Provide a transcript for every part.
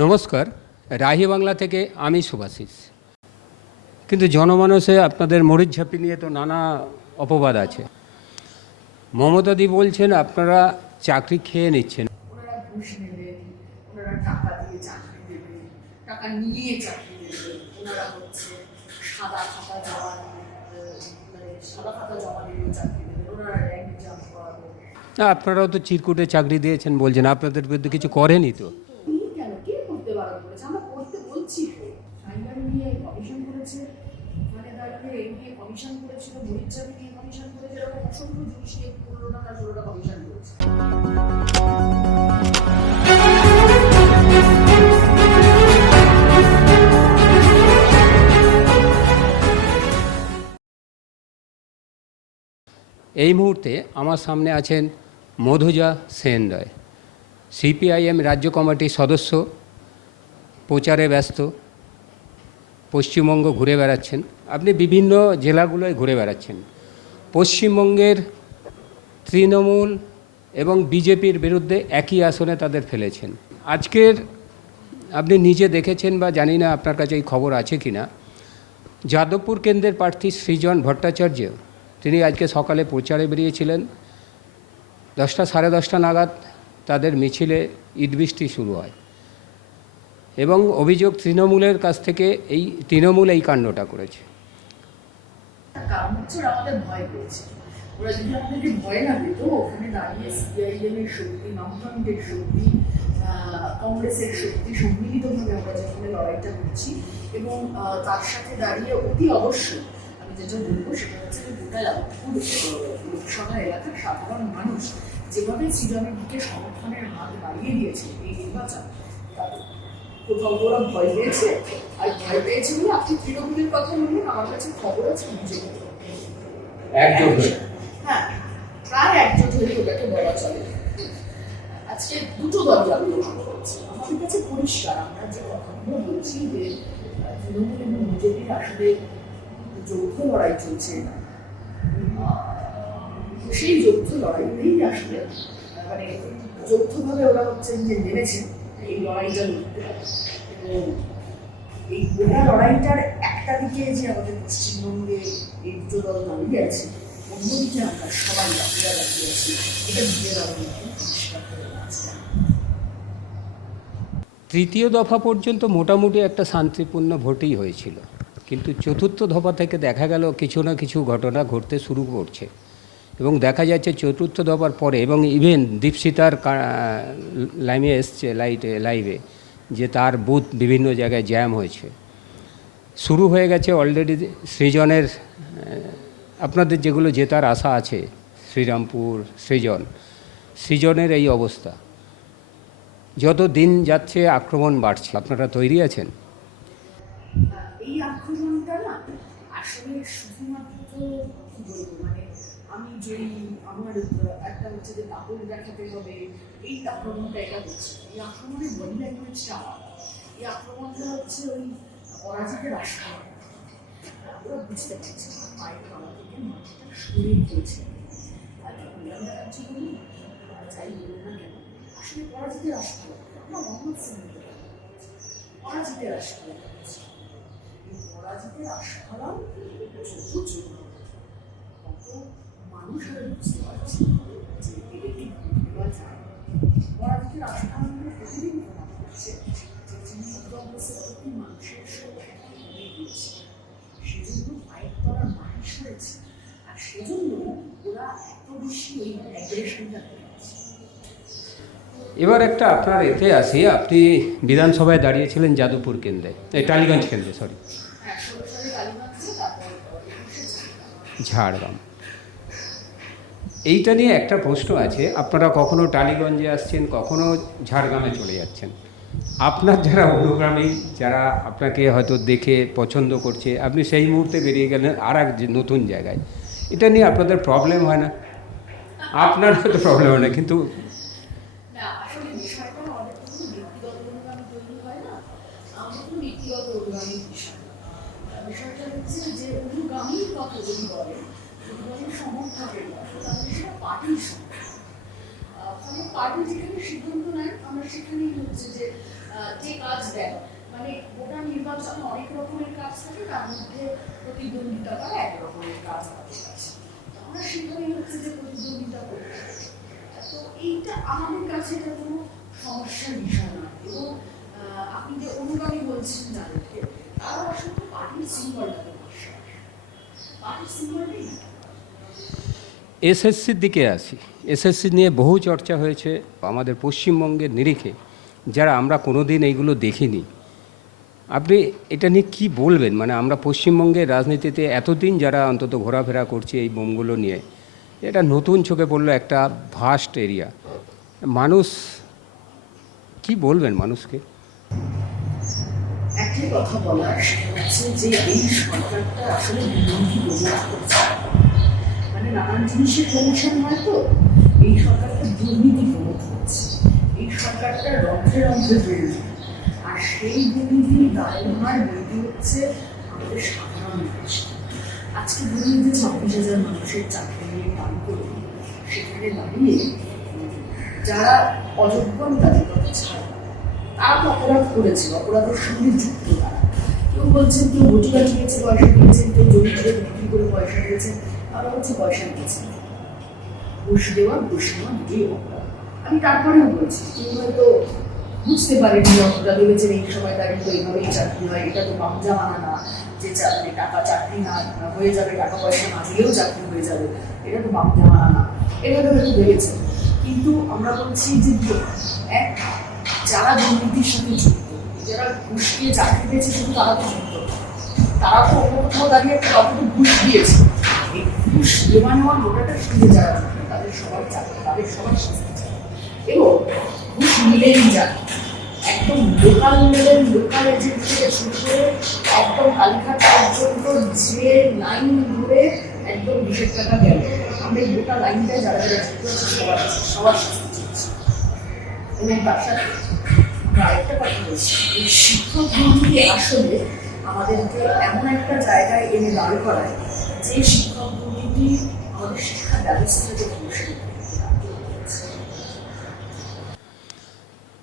নমস্কার রাহি বাংলা থেকে আমি সুভাষিস কিন্তু জনমানসে আপনাদের মরিচ ঝাঁপি নিয়ে তো নানা অপবাদ আছে। মমতাদি বলছেন আপনারা চাকরি খেয়ে নিচ্ছেন। ওনারা ঘুষ নেবেন ওনারা টাকা দিয়ে চাকরি দেবেন টাকা নিয়ে চাকরি দেবেন ওনারা হচ্ছে সাদা খাতা জমা মানে সাদা খাতা জমা নিয়ে চাকরি দেবেন ওনারা র্যাঙ্ক জাম্প করাবেন না আপনারাও তো চিরকুটে চাকরি দিয়েছেন বলছেন আপনাদের বিরুদ্ধে কিছু করেনি তো? এই মুহূর্তে আমার সামনে আছেন মধুজা সেন রায় সিপিআইএম রাজ্য কমিটির সদস্য, প্রচারে ব্যস্ত, পশ্চিমবঙ্গ ঘুরে বেড়াচ্ছেন। আপনি বিভিন্ন জেলাগুলোয় ঘুরে বেড়াচ্ছেন। পশ্চিমবঙ্গের তৃণমূল এবং বিজেপির বিরুদ্ধে একই আসনে তাদের ফেলেছেন। আজকের আপনি নিজে দেখেছেন বা জানি না আপনার কাছে এই খবর আছে কি না যাদবপুর কেন্দ্রের প্রার্থী সৃজন ভট্টাচার্য তিনি আজকে সকালে প্রচারে বেরিয়েছিলেন। দশটা, সাড়ে দশটা নাগাদ তাদের মিছিলে ঈদবৃষ্টি শুরু হয়। এবং অভিযোগ তৃণমূলের কাছ থেকে এই তৃণমূল এই কাণ্ডটা করছি। এবং তার সাথে দাঁড়িয়ে অতি অবশ্যই আমি যেটা বলব সেটা হচ্ছে লোকসভা এলাকার সাধারণ মানুষ যেভাবে সৃজনের দিকে সমর্থনের হাত বাড়িয়ে দিয়েছে এই নির্বাচন কোথাও ওরা ভয় পেয়েছে? আর ভয় পেয়েছে বলে আপনি তৃণমূলের কথা বললেন আমার কাছে খবর আছে বিজেপি হ্যাঁ। প্রায় একজোট হয়ে ওটাকে বলা চলে। আজকে দুটো দল আন্দোলন করছে। আমাদের কাছে পরিষ্কার আমরা যে কথাগুলো বলছি যে তৃণমূল এবং বিজেপির আসলে যৌথ লড়াই চলছে আহ, সেই যৌথ লড়াইতেই আসলে মানে যৌথভাবে ওরা হচ্ছেন যে নেমেছেন এই লড়াইটা লড়তে। এবং এই গোটা লড়াইটার একটা দিকে যে আমাদের পশ্চিমবঙ্গে এই দুটো দল দাঁড়িয়ে আছে, অন্যদিকে আমরা সবাই বাকিরা দাঁড়িয়ে আছি, এটা আছে তৃতীয় দফা পর্যন্ত মোটামুটি একটা শান্তিপূর্ণ ভোটই হয়েছিল। কিন্তু চতুর্থ দফা থেকে দেখা গেল কিছু না কিছু ঘটনা ঘটতে শুরু করছে। এবং দেখা যাচ্ছে চতুর্থ দফার পরে এবং ইভেন দীপশিতার লাইমে এসছে লাইটে লাইভে যে তার বুথ বিভিন্ন জায়গায় জ্যাম হয়েছে। শুরু হয়ে গেছে অলরেডি সৃজনের আপনাদের যেগুলো জেতার আশা আছে, শ্রীরামপুর, সৃজন, সৃজনের এই অবস্থা। যত দিন যাচ্ছে আক্রমণ বাড়ছে, আপনারা তৈরি আছেন? আসলে শুধুমাত্র কি বলব মানে আমি যেই আমার একটা হচ্ছে যে কাপড় দেখাতে হবে এই আক্রমণটা এটা হচ্ছে এই আক্রমণের বডি ল্যাঙ্গুয়েজটা আলাদা এই আক্রমণটা হচ্ছে ওই পরাজিতের আশঙ্কা ওরা বুঝতে পারছে পায়ের তলা থেকে মাটিটা সরে গিয়েছে আর কল্যাণ বলুন আর যাই বলুন না কেন আসলে পরাজিতের আশঙ্কা আমরা মোহাম্মদ সিংকে পরাজিতের এই পরাজিতের তত মানুষ বুঝতে পারছে যে পরাজিতের প্রতিদিন করছে যে প্রতি মানুষের সেজন্য মাটি সরেছে, আর সেজন্য ওরা এত বেশি অ্যাগ্রেশনটা এবার একটা আপনার এতে আসি, আপনি বিধানসভায় দাঁড়িয়েছিলেন যাদবপুর কেন্দ্রে, এই টালিগঞ্জ কেন্দ্রে সরি ঝাড়গ্রাম। এইটা নিয়ে একটা প্রশ্ন আছে, আপনারা কখনো টালিগঞ্জে আসছেন, কখনো ঝাড়গ্রামে চলে যাচ্ছেন? আপনার যারা অনুগ্রামী যারা আপনাকে হয়তো দেখে পছন্দ করছে, আপনি সেই মুহূর্তে বেরিয়ে গেলেন আর এক নতুন জায়গায়। এটা নিয়ে আপনাদের প্রবলেম হয় না? আপনার হয়তো প্রবলেম হয় না, কিন্তু না আসলে বিষয়টা অনেক কোনো ব্যক্তিগত অনুগামী তৈরি হয় না আমার কোনো ব্যক্তিগত অনুগামী বিষয় না। আহ, বিষয়টা হচ্ছে যে অনুগামীর কথা যদি বলে অনুগামীর সমর্থকের কথা তাহলে সেটা পার্টির সমর্থক আহ, ফলে পার্টি যেখানে সিদ্ধান্ত নেয় আমরা সেখানেই হচ্ছে যে যে কাজ দেয়। মানে গোটা নির্বাচনে অনেক রকমের কাজ থাকে, তার মধ্যে প্রতিদ্বন্দ্বিতা করা এক রকমের কাজ আমাদের কাছে। আমরা সেখানেই হচ্ছে যে প্রতিদ্বন্দ্বিতা করি। তো এইটা আমাদের কাছে এটা কোনো সমস্যার বিষয় না এবং আপনি যে অনুগামী বলছেন যাদেরকে তারা আসলে পার্টির সিম্বলটাকে বিশ্বাস। পার্টির সিম্বলটাই না এসএসসির দিকে আসি। এসএসসি নিয়ে বহু চর্চা হয়েছে আমাদের পশ্চিমবঙ্গের নিরিখে, যারা আমরা কোনো দিন এইগুলো দেখিনি। আপনি এটা নিয়ে কী বলবেন? মানে আমরা পশ্চিমবঙ্গের রাজনীতিতে এতদিন যারা অন্তত ঘোরাফেরা করছি এই বোমগুলো নিয়ে, এটা নতুন চোখে পড়ল একটা ভাস্ট এরিয়া মানুষ, কি বলবেন মানুষকে? একটি কথা বলার যে এই সরকারটা আসলে বিরোধী প্রমোট করছে মানে নানান জিনিসের প্রমোশন হয় তো। এই সরকারটা দুর্নীতি প্রমোট করছে। এই সরকারটা রন্ধ্রে রন্ধ্রে দুর্নীতি আর সেই দুর্নীতির দায়ভার বইতে হচ্ছে আমাদের সাধারণ মানুষ আজকে ধরুন যে ছাব্বিশ হাজার মানুষের চাকরি নিয়ে কাম করবে সেখানে দাঁড়িয়ে যারা অযোগ্য তাদের কথা ছাড়া তারা অপরাধ করেছে, অপরাধের সঙ্গে যুক্ত তারা। কেউ বলছেন কেউ ভোটি কাটিয়েছে পয়সা দিয়েছেন, কেউ জমি করে বিক্রি করে পয়সা দিয়েছেন। হচ্ছে পয়সা ঘুষ দেওয়া আমি তারপরেও বলছি হয়তো বুঝতে অতটা ভেবেছেন এই সময় তো এইভাবেই চাকরি হয়। এটা তো বাম জামানা না যে চাকরি, টাকা চাকরি না, হয়ে যাবে, টাকা পয়সা না দিলেও চাকরি হয়ে যাবে। এটা তো বাম না। এভাবে হয়তো ভেবেছেন। কিন্তু আমরা বলছি যে এক, যারা দুর্নীতির সাথে যুক্ত, যারা ঘুষ দিয়ে চাকরি পেয়েছে শুধু তারা তো যুক্ত তারা তো অন্য কোথাও দাঁড়িয়ে একটা ঘুষ দিয়েছে। দেওয়া নেওয়ার লোটাটার সঙ্গে যারা যুক্ত তাদের সবার চাকরি তাদের সবার শাস্তি চাই। এবং ঘুষ মিলেই যায় একদম লোকাল লেভেল লোকাল এজেন্ট থেকে শুরু করে একদম কালীঘাট পর্যন্ত যে লাইন ধরে একদম বিশেষ টাকা গেল আমরা গোটা লাইনটায় যারা যারা সবার সবার শাস্তি এবং তার সাথে আরেকটা কথা বলছি। এই শিক্ষক আসলে আমাদেরকে এমন একটা জায়গায় এনে দাঁড় করায় যে শিক্ষক দুর্নীতি আমাদের শিক্ষা ব্যবস্থাকে ধ্বংস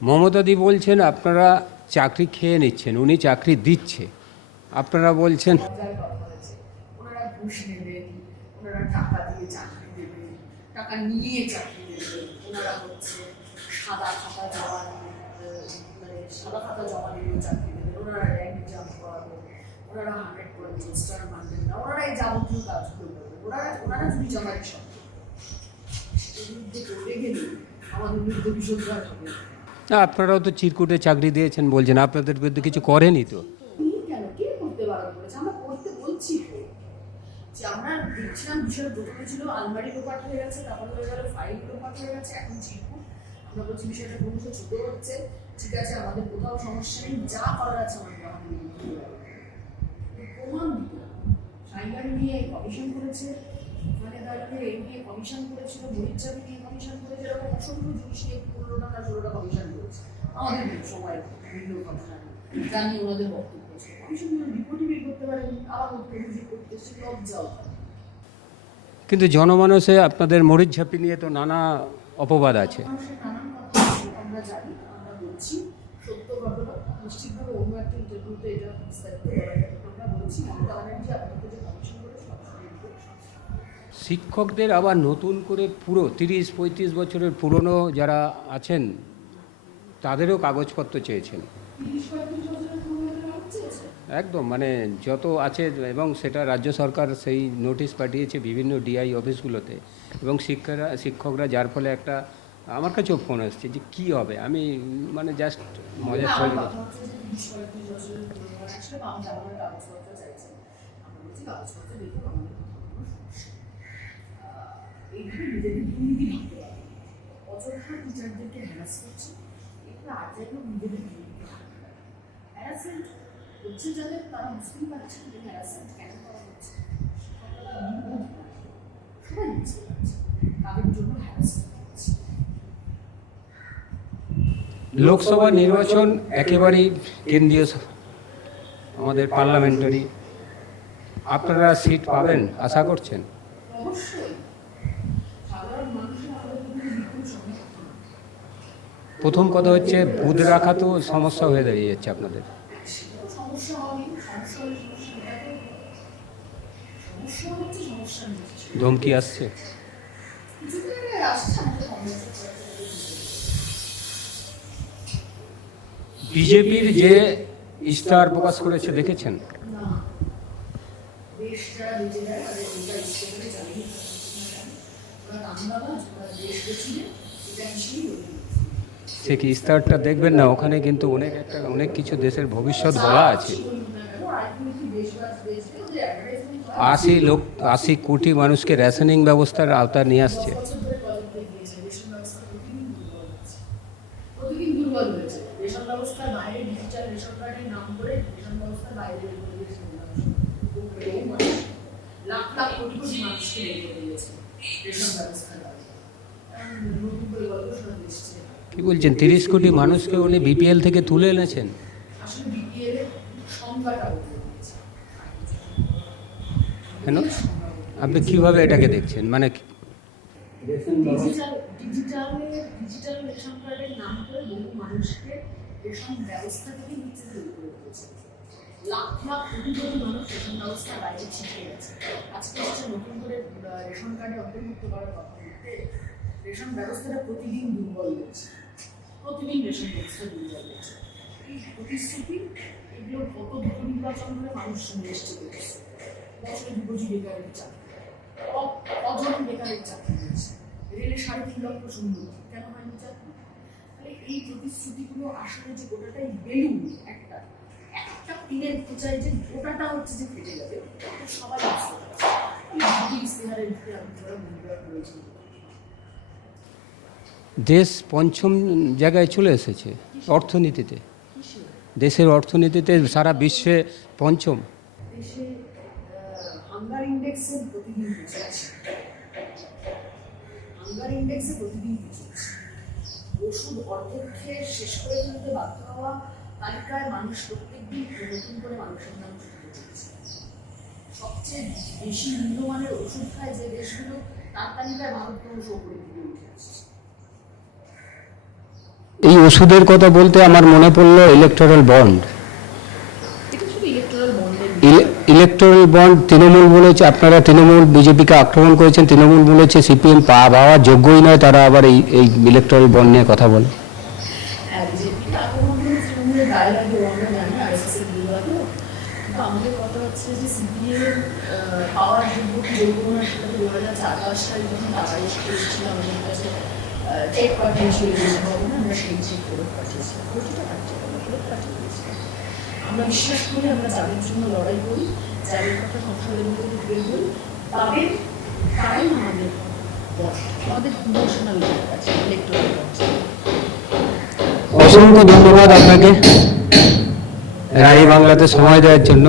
মমতাদি বলছেন আপনারা চাকরি খেয়ে নিচ্ছেন উনি চাকরি দিচ্ছে। আপনারা বলছেন ওনারা ঘুষ নেবেন ওনারা টাকা দিয়ে চাকরি দেবেন টাকা নিয়ে চাকরি দেবেন। ওনারা হচ্ছে সাদা খাতা জমা মানে সাদা খাতা জমা নিয়ে চাকরি দেবেন। ওনারা র্যাঙ্ক জাম্প করাবেন ওনারা হান্ড্রেড পয়েন্ট স্টার মানবেন না ওনারা এই যাবতীয় কাজগুলো করবেন। ওনারা আমাদের বিরুদ্ধে হবে না আপনারাও তো চিরকুটে চাকরি দিয়েছেন বলছেন আপনাদের বিরুদ্ধে কিছু করেনি তো? কেন? কে করতে বারণ করেছে? আমরা করতে বলছি যে আমরা দেখছিলাম বিষয় প্রথমে ছিল আলমারি লোপাট হয়ে গেছে তারপর হয়ে গেল ফাইল লোপাট হয়ে গেছে এখন চিরকুট আমরা বলছি বিষয়টা ক্রমশ ছোট হচ্ছে ঠিক আছে আমাদের কোথাও সমস্যা নেই যা করার আছে আমাদের আমাদের। প্রমাণ দিতে নিয়ে কমিশন করেছে মানে এই নিয়ে কমিশন করেছিল মরিচাবি নিয়ে কমিশন করেছে এরকম অসংখ্য জিনিস নিয়ে পনেরোটা না ষোলোটা কমিশন করেছে। আমাদের সময় বিভিন্ন কমিশন জানিয়ে ওনাদের বক্তব্য ছিল কমিশনগুলো রিপোর্টই বের করতে পারেন আবার অভিযোগ করতে সে লজ্জাও। কিন্তু জনমানসে আপনাদের মরিচ ঝাঁপি নিয়ে তো নানা অপবাদ আছে। আমরা জানি আমরা বলছি সত্য ঘটনা নিশ্চিতভাবে অন্য একটা ইন্টারভিউতে এটা বিস্তারিত কমিশন করে শিক্ষকদের আবার নতুন করে পুরো তিরিশ, পঁয়ত্রিশ বছরের পুরনো যারা আছেন, তাদেরও কাগজপত্র চেয়েছেন। একদম মানে যত আছে এবং সেটা রাজ্য সরকার সেই নোটিশ পাঠিয়েছে বিভিন্ন ডিআই অফিসগুলোতে। এবং শিক্ষারা শিক্ষকরা যার ফলে একটা, আমার কাছেও ফোন আসছে যে কী হবে? আমি মানে জাস্ট মজার ছবি পঁয়ত্রিশ বছরের পুরনো কাজ ছিল বাম জামানোর কাগজপত্র চাইছে আমরা বলছি কাগজপত্র দেখুন আমাদের কোনো সমস্যা এইভাবে নিজেদের দুর্নীতি ভাবতে পারে অযথা টিচারদেরকে হ্যারাস করছে এগুলো আর জায়গায় নিজেদের দুর্নীতি হ্যারাসমেন্ট হচ্ছে যাদের তারা বুঝতেই পারছে যে হ্যারাসমেন্ট কেন করা হচ্ছে সবাই বুঝতে পারছে তাদের জন্য হ্যারাসমেন্ট হচ্ছে লোকসভা নির্বাচন একেবারেই কেন্দ্রীয় আমাদের পার্লামেন্টারি। আপনারা সিট পাবেন আশা করছেন? প্রথম কথা হচ্ছে বুধ রাখা তো সমস্যা হয়ে দাঁড়িয়ে যাচ্ছে আপনাদের। ধমকি তো ওরা যে বেঁচিয়ে প্রকাশ করেছে, দেখেছেন? সে কি ইশতেহারটা দেখবেন না? ওখানে কিন্তু অনেক একটা, অনেক কিছু দেশের ভবিষ্যৎ বলা আছে। আশি লোক, আশি কোটি মানুষকে রেশনিং ব্যবস্থার আওতায় নিয়ে আসছে প্রতিদিন দুর্বল হয়েছে রেশন ব্যবস্থার বাইরে ডিজিটাল রেশন কার্ডের নাম করে রেশন ব্যবস্থার বাইরে বের করে দিয়েছে বহু মানুষ। লাখ লাখ কোটি কোটি মানুষকে বের করে দিয়েছে রেশন ব্যবস্থার বাইরে এখন নতুন করে গল্প শোনা দিচ্ছে কি বলছেন? তিরিশ কোটি মানুষকে উনি বিপিএল থেকে তুলে এনেছেন। কেন? আপনি কীভাবে এটাকে দেখছেন? মানে রেশন কার্ডে অন্তর্ভুক্ত করার কথা রেশন ব্যবস্থাটা প্রতিদিন দুর্বল হচ্ছে। প্রতিদিন রেশন হচ্ছে এই প্রতিশ্রুতি এগুলো কত দুটো নির্বাচন ধরে মানুষ শুনে এসছে বছরে দু কোটি বেকারের চাকরি অজন বেকারের চাকরি হয়েছে রেলে সাড়ে তিন লক্ষ শূন্য কেন হয়নি চাকরি তাহলে এই প্রতিশ্রুতিগুলো আসলে যে গোটাটাই বেলুন একটা একটা টিনের খোঁচায় যে গোটাটা হচ্ছে যে ফেটে যাবে সবাই এই ইস্তেহারের দিকে আমি ধরো মূল্যায়ন করেছি দেশ পঞ্চম জায়গায় চলে এসেছে অর্থনীতিতে। দেশের অর্থনীতিতে সারা বিশ্বে পঞ্চম। সবচেয়ে বেশি নিম্নমানের ওষুধ খায় যে দেশগুলো, তার তালিকায় ভারতবর্ষ উপরে দিকে উঠে আসছে এই ওষুধের কথা বলতে আমার মনে পড়ল electoral bond electoral bond Trinamool বলেছে আপনারা তৃণমূল বিজেপিকে আক্রমণ করেছেন তৃণমূল বলেছে সিপিএম পা পাওয়ার যোগ্যই নয় তারা আবার এই এই ইলেকট্রাল বন্ড নিয়ে কথা বলে। হ্যাঁ আমাদের কথা হচ্ছে যে সিপিএম পাওয়ার যোগ্য কি যোগ্য না সেটা দু হাজার চার সালে যখন টাকা এসেছিল আমাদের কাছে পাঠিয়েছিল যে ভবনে আমরা সেই চেক ফেরত পাঠিয়েছিলাম কোটি টাকার আমরা ফেরত পাঠিয়ে দিয়েছিলাম। আমরা বিশ্বাস করি আমরা যাদের জন্য লড়াই করি, যাদের কথা সংসদের মধ্যে বের করি তাদের তারাই আমাদের আমাদের ইমোশনাল আছে ইলেকট্রনিক অসংখ্য ধন্যবাদ আপনাকে। রানী বাংলাতে সময় দেওয়ার জন্য।